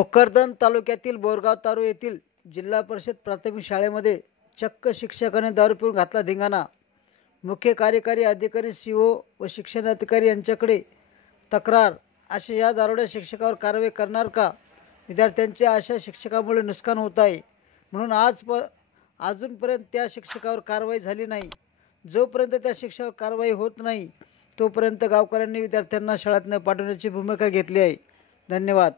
भोकरदन तालुक्यातील बोरगाव तारू येथील जिल्हा परिषद प्राथमिक शाळेमध्ये चक्क शिक्षकाने दारू पिऊन घातला धिंगाणा। मुख्य कार्यकारी अधिकारी CO व शिक्षणाधिकारी यांच्याकडे तक्रार। अशा या दारुड्या शिक्षकावर कारवाई करणार का? विद्यार्थ्यांच्या अशा शिक्षकामुळे नुकसान होत आहे, म्हणून अजूनपर्यंत त्या शिक्षकावर कारवाई झाली नाही। जोपर्यंत त्या शिक्षकावर कारवाई होत नाही तोपर्यंत गावकऱ्यांनी विद्यार्थ्यांना शाळेत न पाठवण्याची भूमिका घेतली आहे। धन्यवाद।